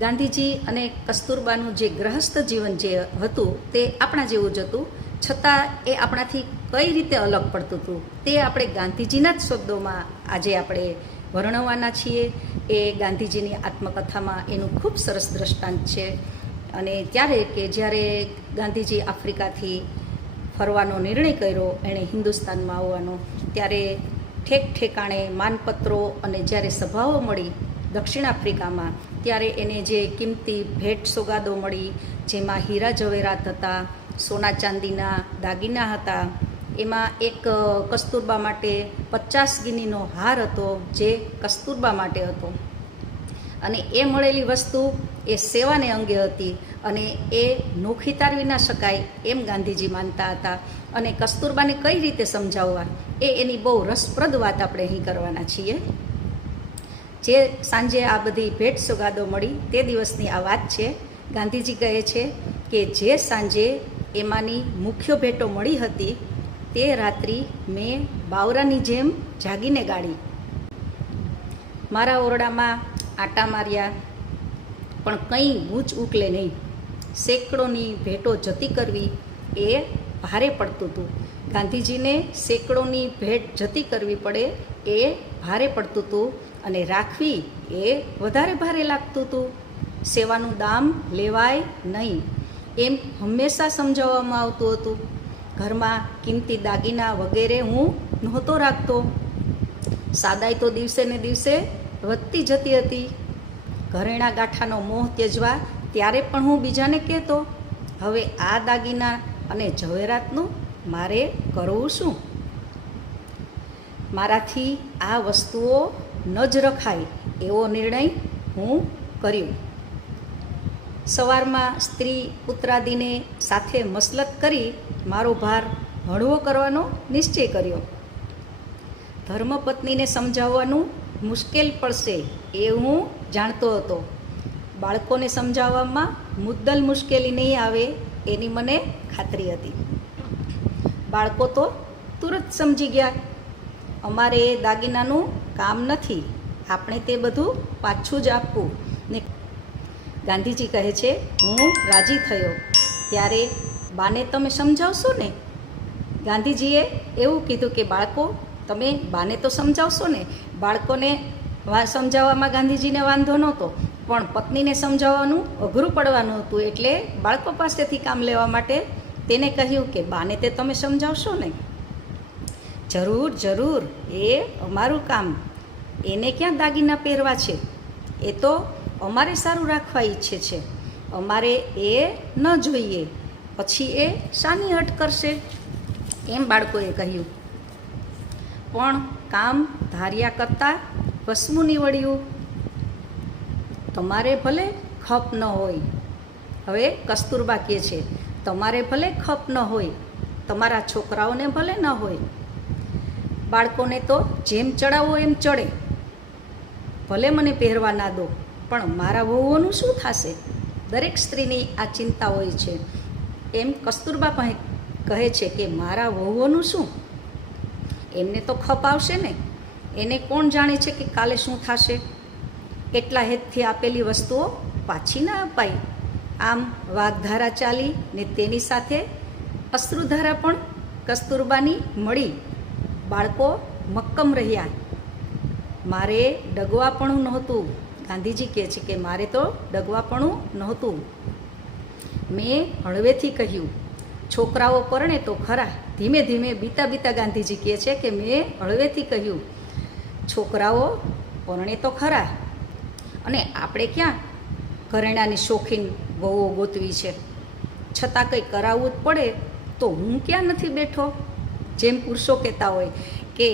ગાંધીજી અને કસ્તુરબાનું જે ગ્રહસ્થ જીવન જે હતું તે આપણા જેવું જ હતું, છતાં એ આપણાથી કઈ રીતે અલગ પડતું હતું તે આપણે ગાંધીજીના જ શબ્દોમાં આજે આપણે વર્ણવવાના છીએ. એ ગાંધીજીની આત્મકથામાં એનું ખૂબ સરસ દ્રષ્ટાંત છે. અને ત્યારે કે જ્યારે ગાંધીજી આફ્રિકાથી ફરવાનો નિર્ણય કર્યો, એણે હિન્દુસ્તાનમાં આવવાનો, ત્યારે ઠેક ઠેકાણે માનપત્રો અને જ્યારે સભાઓ મળી દક્ષિણ આફ્રિકામાં, ત્યારે એને જે કિંમતી ભેટ સોગાદો મળી, જેમાં હીરા જવેરાત હતા, સોના ચાંદીના દાગીના હતા, એમાં એક કસ્તુરબા માટે 50 ગિનીનો હાર હતો જે કસ્તુરબા માટે હતો. અને એ મળેલી વસ્તુ એ સેવાને અંગે હતી અને એ નોખી તારવી ના શકાય એમ ગાંધીજી માનતા હતા. અને કસ્તુરબાને કઈ રીતે સમજાવવા એની બહુ રસપ્રદ વાત આપણે અહીં કરવાના છીએ. જે સાંજે આ બધી ભેટ સોગાદો મળી તે દિવસની આ વાત છે. ગાંધીજી કહે છે કે જે સાંજે એમાંની મુખ્ય ભેટો મળી હતી તે રાત્રિ મેં બાવરાની જેમ જાગીને ગાળી. મારા ઓરડામાં આટા માર્યા પણ કંઈ ગૂંચ ઉકલે નહીં. સેંકડોની ભેટો જતી કરવી એ ભારે પડતું હતું. ગાંધીજીને સેંકડોની ભેટ જતી કરવી પડે એ ભારે પડતું હતું અને રાખવી એ વધારે ભારે લાગતું હતું. સેવાનું દામ લેવાય નહીં એમ હંમેશા સમજાવવામાં આવતું હતું. ઘરમાં કિંમતી દાગીના વગેરે હું નહોતો રાખતો. સાદાઈ તો દિવસે ને દિવસે વધતી જતી હતી. ઘરેણાં ગાંઠાનો મોહ ત્યજવા ત્યારે પણ હું બીજાને કહેતો, હવે આ દાગીના અને ઝવેરાતનું મારે કરવું શું? મારાથી આ વસ્તુઓ ન જ રખાય એવો નિર્ણય હું કર્યો. સવારમાં સ્ત્રી પુત્રાદિને સાથે મસલત કરી મારો ભાર હળવો કરવાનો નિશ્ચય કર્યો. ધર્મપત્નીને સમજાવવાનું મુશ્કેલ પડશે એ હું જાણતો હતો. બાળકોને સમજાવવામાં મુદ્દલ મુશ્કેલી નહીં આવે એની મને ખાતરી હતી. બાળકો તો તુરંત સમજી ગયા, અમારે એ દાગીનાનું કામ નથી, આપણે તે બધું પાછું જ આપવું ને. ગાંધીજી કહે છે હું રાજી થયો. ત્યારે બાને તમે સમજાવશો ને? ગાંધીજીએ એવું કીધું કે બાળકો તમે બાને તો સમજાવશો ને. બાળકોને સમજાવવામાં ગાંધીજીને વાંધો નહોતો, પણ પત્નીને સમજાવવાનું અઘરું પડવાનું હતું. એટલે બાળકો પાસેથી કામ લેવા માટે તેને કહ્યું કે બાને તે તમે સમજાવશો ને? જરૂર જરૂર, એ અમારું કામ. એને ક્યાં દાગીના પહેરવા છે? એ તો અમારે સારું રાખવા ઈચ્છે છે. અમારે એ ન જોઈએ, પછી એ શાની હટ કરશે? એમ બાળકોએ કહ્યું. પણ કામ ધાર્યા કરતાં વસવું નીવડ્યું. તમારે ભલે ખપ ન હોય, હવે કસ્તુરબા કહે છે, તમારે ભલે ખપ ન હોય, તમારા છોકરાઓને ભલે ન હોય, બાળકોને તો જેમ ચડાવો એમ ચડે, ભલે મને પહેરવા ના દો, પણ મારા વહુઓનું શું થશે? દરેક સ્ત્રીની આ ચિંતા હોય છે. એમ કસ્તુરબા કહે છે કે મારા વહુઓનું શું? એમને તો ખપ આવશે ને. એને કોણ જાણે છે કે કાલે શું થશે? એટલા હેતથી આપેલી વસ્તુઓ પાછી ના અપાય. આમ વાઘધારા ચાલી ને તેની સાથે અશ્રુધારા પણ કસ્તુરબાની મળી. બાળકો મક્કમ રહ્યા. મારે ડગવાપણું નહોતું. ગાંધીજી કહે છે કે મારે તો ડગવાપણું નહોતું. મેં હળવેથી કહ્યું. છોકરાઓ પરણે તો ખરા. ધીમે ધીમે બીતા બીતા ગાંધીજી કહે છે કે મેં હળવેથી કહ્યું. છોકરાઓ પરણે તો ખરા, અને આપણે ક્યાં ઘરેણાની શોખીન વહુઓ ગોતવી છે? છતાં કંઈ કરાવવું જ પડે તો હું ક્યાં નથી બેઠો? જેમ પુરુષો કહેતા હોય કે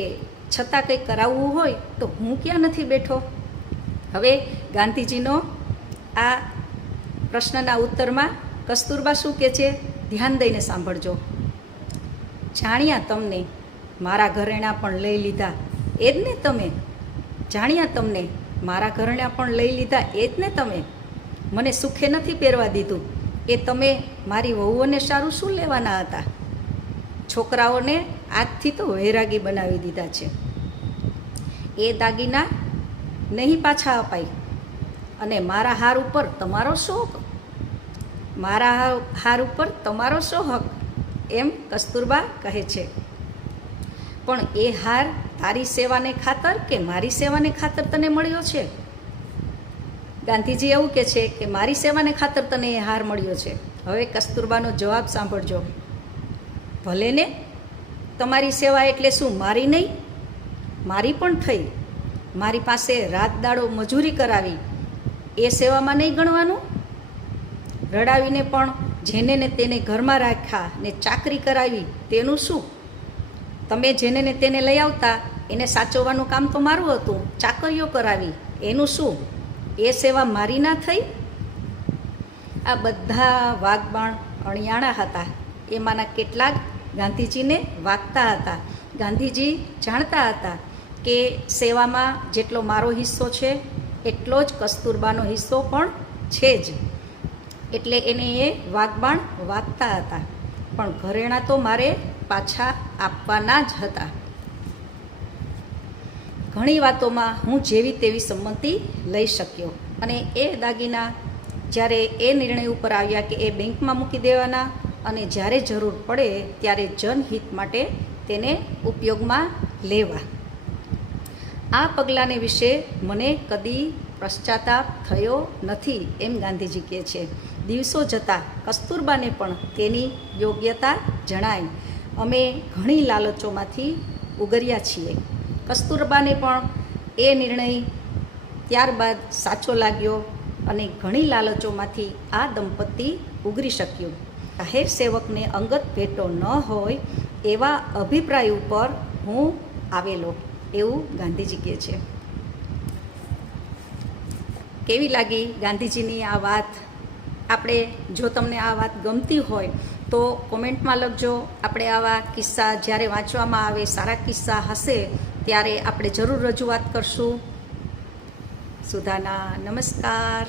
છતાં કંઈ કરાવવું હોય તો હું ક્યાં નથી બેઠો? હવે ગાંધીજીનો આ પ્રશ્નના ઉત્તરમાં કસ્તુરબા શું કહે છે, ધ્યાન દઈને સાંભળજો. જાણ્યા તમને મારા ઘરેણાં પણ લઈ લીધા એ જ ને તમે? જાણ્યા તમને મારા ઘરેણાં પણ લઈ લીધા એ જ ને તમે? મને સુખે નથી પહેરવા દીધું એ તમે મારી વહુઓને સારું શું લેવાના હતા? છોકરાઓને આજથી તો વૈરાગી બનાવી દીધા છે. એ દાગીના નહીં પાછા અપાય અને મારા હાર ઉપર તમારો શું હક? મારા હાર ઉપર તમારો શું હક? એમ કસ્તુરબા કહે છે. પણ એ હાર તારી સેવાને ખાતર કે મારી સેવાને ખાતર તને મળ્યો છે? ગાંધીજી એવું કહે છે કે મારી સેવાને ખાતર તને એ હાર મળ્યો છે. હવે કસ્તુરબાનો જવાબ સાંભળજો. ભલે ને, તમારી સેવા એટલે શું મારી નહીં? મારી પણ થઈ. મારી પાસે રાત દાડો મજૂરી કરાવી, એ સેવામાં નહીં ગણવાનું? રડાવીને પણ જેને ને તેને ઘરમાં રાખ્યા ને ચાકરી કરાવી, તેનું શું? તમે જેને ને તેને લઈ આવતા, એને સાચવવાનું કામ તો મારું હતું, ચાકરીઓ કરાવી, એનું શું? એ સેવા મારી ના થઈ? આ બધા વાગબાણ અણિયાણા હતા. એમાંના કેટલાક ગાંધીજીને વાગતા હતા. ગાંધીજી જાણતા હતા કે સેવામાં જેટલો મારો હિસ્સો છે એટલો જ કસ્તુરબાનો હિસ્સો પણ છે જ, એટલે એને એ વાગબાણ વાગતા હતા. પણ ઘરેણાં તો મારે પાછા આપવાના જ હતા. ઘણી વાતોમાં હું જેવી તેવી સંમતિ લઈ શક્યો, અને એ દાગીના જ્યારે એ નિર્ણય ઉપર આવ્યા કે એ બેંકમાં મૂકી દેવાના, અને જ્યારે જરૂર પડે ત્યારે જનહિત માટે તેને ઉપયોગમાં લેવા. આ પગલાંને વિશે મને કદી પશ્ચાતાપ થયો નથી, એમ ગાંધીજી કહે છે. દિવસો જતાં કસ્તુરબાને પણ તેની યોગ્યતા જણાય. અમે ઘણી લાલચોમાંથી ઉગર્યા છીએ. કસ્તુરબાને પણ એ નિર્ણય ત્યારબાદ સાચો લાગ્યો, અને ઘણી લાલચોમાંથી આ દંપતી ઉગરી શક્યું. જાહેર સેવકને અંગત ભેટો ન હોય એવા અભિપ્રાય ઉપર હું આવેલો, એવું ગાંધીજી કહે છે. કેવી લાગી ગાંધીજીની આ વાત? આપણે જો તમને આ વાત ગમતી હોય તો કોમેન્ટમાં લખજો. આપણે આવા કિસ્સા જ્યારે વાંચવામાં આવે, સારા કિસ્સા હશે ત્યારે આપણે જરૂર રજૂઆત કરશું. સુધાના નમસ્કાર.